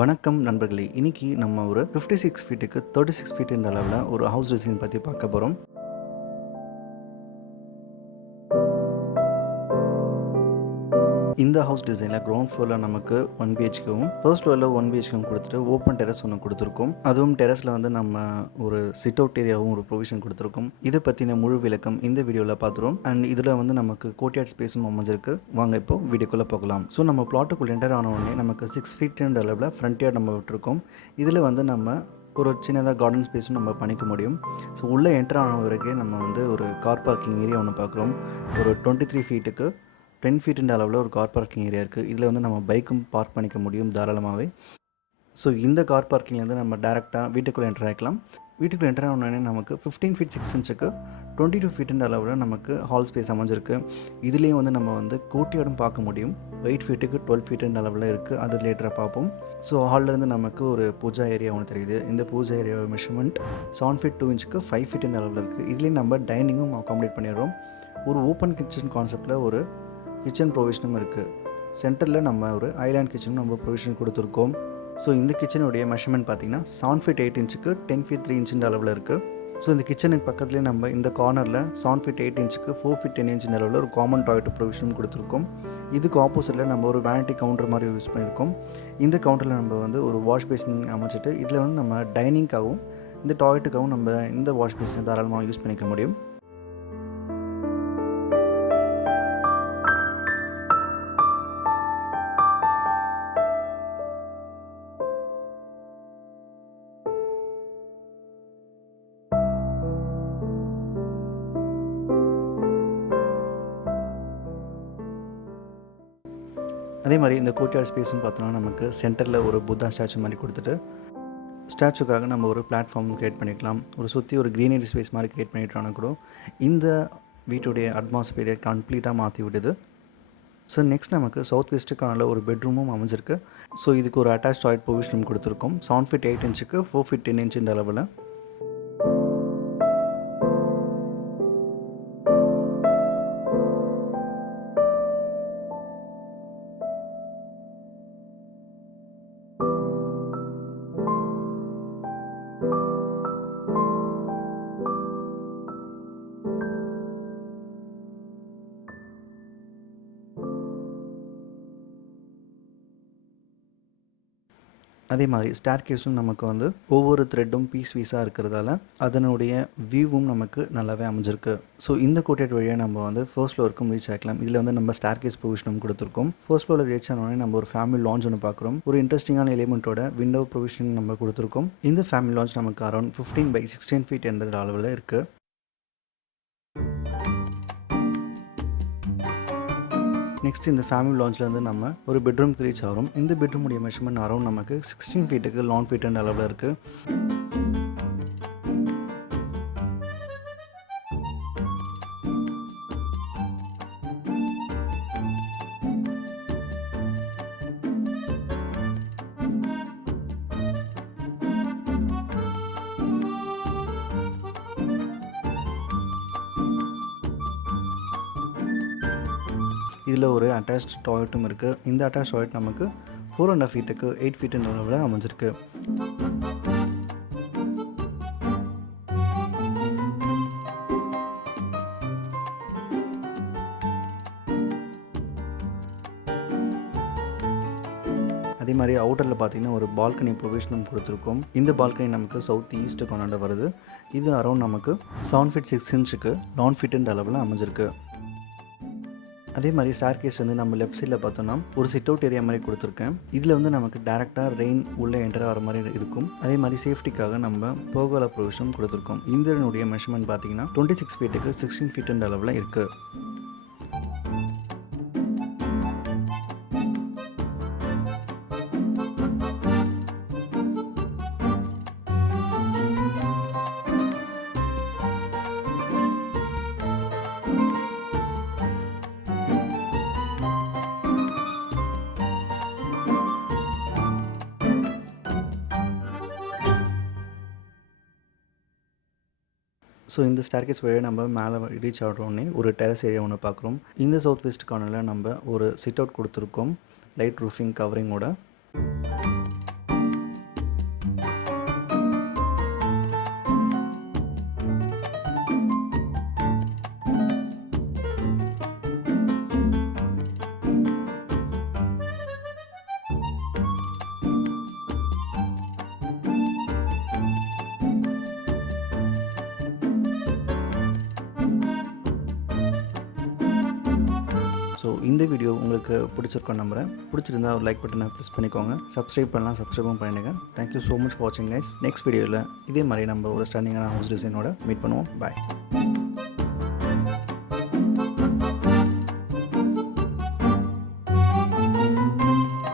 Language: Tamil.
வணக்கம் நண்பர்களே! இன்னைக்கு நம்ம ஒரு 56 ஃபீட்டுக்கு 36 ஃபீட்ன்ற அளவுல ஒரு ஹவுஸ் டிசைன் பத்தி பார்க்க போறோம். இந்த ஹவுஸ் டிசைன்ல கிரவுண்ட் ஃப்ளோர்ல நமக்கு 1 பிஹெச்கேவும், ஃபர்ஸ்ட் ஃப்ளோர்ல 1 பிஹெச்கேவும் குடுத்துட்டு ஓப்பன் டெரஸ் ஒண்ணு குடுத்துருக்கோம். அதுவும் டெரஸ்ல வந்து நம்ம ஒரு சிட் அவுட் ஏரியாவும் ஒரு ப்ரொவிஷன் குடுத்துருக்கோம். இத பத்தின முழு விளக்கம் இந்த வீடியோல பார்த்துருவோம். அண்ட் இதுல வந்து நமக்கு கோர்ட்யார்ட் ஸ்பேஸும் அமைஞ்சிருக்கு. வாங்க இப்போ வீடியோக்குள்ள போகலாம். ஸோ நம்ம பிளாட்டுக்குள்ள என்டர் ஆன உடனே நமக்கு 6 ஃபீட்ன்ற அளவுல ஃப்ரண்ட் யார்ட் நம்ம விட்டுருக்கோம். இதுல வந்து நம்ம ஒரு சின்னதா கார்டன் ஸ்பேஸும் நம்ம பண்ணிக்க முடியும். ஸோ உள்ள என்டர் ஆன பிறகே நம்ம வந்து ஒரு கார் பார்க்கிங் ஏரியா ஒண்ணு பார்க்குறோம். ஒரு 23 ஃபீட்டுக்கு 10 ஃபீட்ன்ற அளவுல ஒரு கார் பார்க்கிங் ஏரியா இருக்குது. இதில் வந்து நம்ம பைக்கும் பார்க் பண்ணிக்க முடியும் தாராளமாகவே. ஸோ இந்த கார் பார்க்கிங்லேருந்து நம்ம டேரெக்டாக வீட்டுக்குள்ளே என்டர் ஆகிக்கலாம். வீட்டுக்குள்ளே என்டர் ஆனோடனே நமக்கு 15 ஃபீட் 6 இன்ச்சுக்கு 22 ஃபீட்டுன்ற அளவில் நமக்கு ஹால் ஸ்பேஸ் அமைஞ்சிருக்கு. இதுலேயும் வந்து நம்ம வந்து கோர்ட்யார்டும் பார்க்க முடியும். 8 ஃபீட்டுக்கு 12 ஃபீட்டுன்ற அளவில் இருக்குது. அது லேட்டராக பார்ப்போம். ஸோ ஹால்லேருந்து நமக்கு ஒரு பூஜா ஏரியா ஒன்று தெரியுது. இந்த பூஜா ஏரியா மெஷர்மெண்ட் 7 ஃபீட் 2 இன்ச்சுக்கு 5 ஃபீட்டுன்ற அளவில் இருக்குது. இதுலேயும் நம்ம டைனிங்கும் அகாமடேட் பண்ணிடுறோம். ஒரு ஓப்பன் கிச்சன் கான்செப்டில் ஒரு கிச்சன் ப்ரொவிஷனும் இருக்குது. சென்டரில் நம்ம ஒரு ஐலாண்ட் கிச்சனும் நம்ம ப்ரொவிஷன் கொடுத்துருக்கோம். ஸோ இந்த கிச்சனுடைய மெஷர்மெண்ட் பார்த்திங்கன்னா 7 ஃபீட் 8 இன்ச்சுக்கு 10 ஃபீட் 3 இன்ச்சுன்ற அளவில் இருக்குது. ஸோ இந்த கிச்சனுக்கு பக்கத்துலேயே நம்ம இந்த கார்னரில் 7 ஃபீட் 8 இன்ச்சுக்கு 4 ஃபீட் 10 இன்ச்சுன்ற அளவில் ஒரு காமன் டாய்லெட் ப்ரொவிஷனும் கொடுத்துருக்கோம். இதுக்கு ஆப்போசிட்டில் நம்ம ஒரு வேனிட்டி கவுண்டர் மாதிரி யூஸ் பண்ணியிருக்கோம். இந்த கவுண்டரில் நம்ம வந்து ஒரு வாஷ் பேசின் அமைச்சிட்டு இதில் வந்து நம்ம டைனிங்காகவும் இந்த டாய்லெட்டுக்காகவும் நம்ம இந்த வாஷ் பேசினை தாராளமாக யூஸ் பண்ணிக்க முடியும். அதே மாதிரி இந்த கோர்ட்யார்ட் ஸ்பேஸும் பார்த்தோன்னா நமக்கு சென்டரில் ஒரு புத்தா ஸ்டாச்சு மாதிரி கொடுத்துட்டு ஸ்டாச்சுக்காக நம்ம ஒரு பிளாட்ஃபார்ம் க்ரியேட் பண்ணிக்கலாம். ஒரு சுற்றி ஒரு க்ரீனரி ஸ்பேஸ் மாதிரி க்ரியேட் பண்ணிட்டோன்னா கூட இந்த வீட்டுடைய அட்மாஸ்பியரை கம்ப்ளீட்டாக மாற்றி விடுது. ஸோ நெக்ஸ்ட் நமக்கு சவுத் வெஸ்ட்டுக்கான ஒரு பெட்ரூமும் அமைஞ்சிருக்கு. ஸோ இதுக்கு ஒரு அட்டாச் டாய்லெட் ப்ரொவிஷனும் கொடுத்துருக்கோம். 7 ஃபீட் 8 இன்ச்சுக்கு 4 ஃபீட் 10 இன்ச்சுன்ற அளவில். அதே மாதிரி ஸ்டேர்கேஸும் நமக்கு வந்து ஒவ்வொரு த்ரெட்டும் பீஸாக இருக்கிறதால அதனுடைய வியூவும் நமக்கு நல்லாவே அமைஞ்சிருக்கு. ஸோ இந்த கோர்ட்யார்ட் வழியாக நம்ம வந்து ஃபர்ஸ்ட் ஃப்ளோருக்கும் ரீச் ஆகலாம். இதில் வந்து நம்ம ஸ்டேர்கேஸ் ப்ரொவிஷனும் கொடுத்துருக்கோம். ஃபர்ஸ்ட் ஃப்ளோரில் ரீச் ஆனோடனே நம்ம ஒரு ஃபேமிலி லான்ச் ஒன்று பார்க்குறோம். ஒரு இன்ட்ரெஸ்டிங்கான எலிமெண்ட்டோட விண்டோ ப்ரொவிஷன் நம்ம கொடுத்துருக்கோம். இந்த ஃபேமிலி லான்ச் நமக்கு அரௌண்ட் 15 by 16 ஃபீட் என்ற அளவில் இருக்குது. நெக்ஸ்ட் இந்த ஃபேமிலி லான்ச்சில் வந்து நம்ம ஒரு பெட்ரூம்க்கு ரீச் ஆகிறோம். இந்த பெட்ரூமுடைய மெஷர்மெண்ட் அரௌண்ட் நமக்கு 16 ஃபீட்டுக்கு 11 ஃபீட்டுன்ற அளவில் இருக்குது. இதில் ஒரு அட்டாச்ட் டாய்லெட்டும் இருக்குது. இந்த அட்டாச் டாய்லெட் நமக்கு 4.5 ஃபீட்டுக்கு 8 ஃபீட்டுன்ற அளவில் அமைஞ்சிருக்கு. அதே மாதிரி அவுட்டரில் பார்த்தீங்கன்னா ஒரு பால்கனி ப்ரொவிஷனும் கொடுத்துருக்கோம். இந்த பால்கனி நமக்கு சவுத் ஈஸ்ட்டு கொண்டாட வருது. இது அரௌண்ட் நமக்கு 7 ஃபீட் 6 இன்ச்சுக்கு 11 ஃபீட்டுன்ற அளவில் அமைஞ்சிருக்கு. அதே மாதிரி ஸ்டேர்கேஸ் வந்து நம்ம லெஃப்ட் சைடில் பார்த்தோன்னா ஒரு சிட் அவுட் ஏரியா மாதிரி கொடுத்துருக்கேன். இதில் வந்து நமக்கு டேரெக்டாக ரெயின் உள்ளே என்டர் ஆகிற மாதிரி இருக்கும். அதே மாதிரி சேஃப்டிக்காக நம்ம போகோலா ப்ரொவிஷனும் கொடுத்துருக்கோம். இதனுடைய மெஷர்மெண்ட் பார்த்தீங்கன்னா 26 ஃபீட்டுக்கு 16 ஃபீட்டுன்ற அளவில் இருக்குது. ஸோ இந்த ஸ்டேர்கேஸ் வழியாக நம்ம மேலே ரீச் ஆகிறோன்னே ஒரு டெரஸ் ஏரியா ஒன்று பார்க்குறோம். இந்த சவுத் வெஸ்ட் கார்னரில் நம்ம ஒரு சிட் அவுட் கொடுத்துருக்கோம் லைட் ரூஃபிங் கவரிங்கோட. இந்த வீடியோ உங்களுக்கு பிடிச்சிருக்கோம் நம்புகிறேன். பிடிச்சிருந்தா ஒரு லைக் பட்டனை ப்ரெஸ் பண்ணிக்கோங்க. சப்ஸ்கிரைப் பண்ணலாம், சப்ஸ்கிரைபும் பண்ணிடுங்க. தேங்க்யூ ஸோ மச் ஃபார் வாட்சிங் கைஸ். நெக்ஸ்ட் வீடியோவில் இதே மாதிரி நம்ம ஒரு ஸ்டாண்டிங்கான ஹவுஸ் டிசைனோட மீட் பண்ணுவோம். பாய்.